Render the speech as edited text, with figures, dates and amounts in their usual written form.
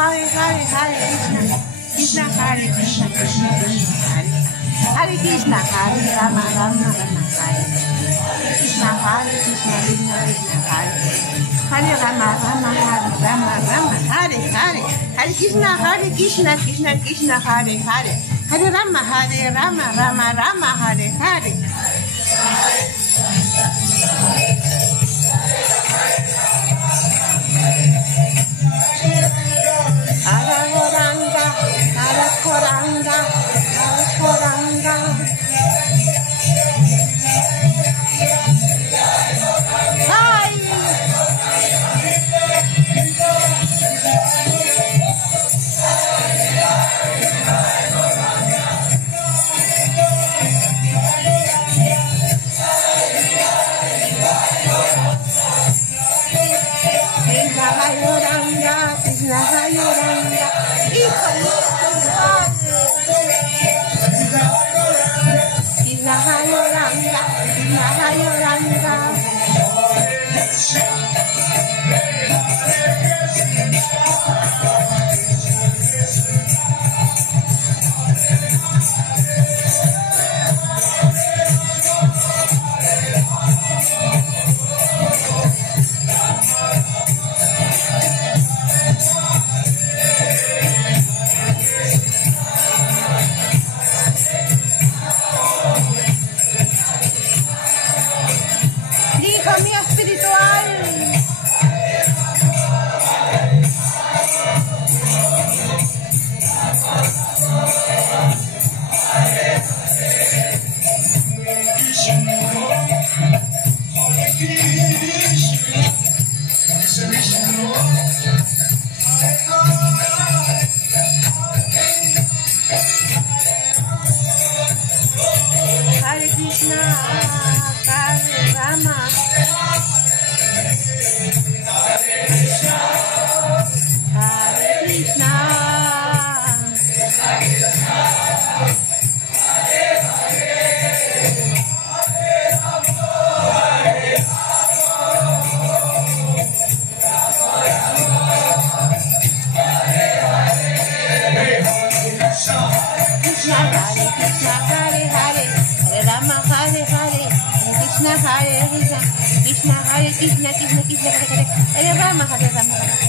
Hare Hare, Hare Krishna, Krishna Hare Krishna, Krishna Krishna Hare Hare Krishna, Hare Rama, Rama Rama Hare Krishna, Hare Krishna, Krishna Krishna Hare Hare Rama, Rama Hare Rama, Rama Hare Hare Hare Krishna, Krishna Krishna Hare Hare Hare Rama, Rama Rama Hare Hare. Arakoranga, Arakoranga, Arakoranga. Hi. Krishna Hayoranga, Krishna Hayoranga, Krishna Hayoranga. Hijo mío espiritual. Hare Krishna, Hare Rama. Hare Krishna. Krishna Hare Krishna, Hare Hare, Hare Rama, Hare Hare, Krishna Hare Krishna, Krishna Hare Krishna, Krishna Krishna Hare Hare, Hare Rama, Hare Rama.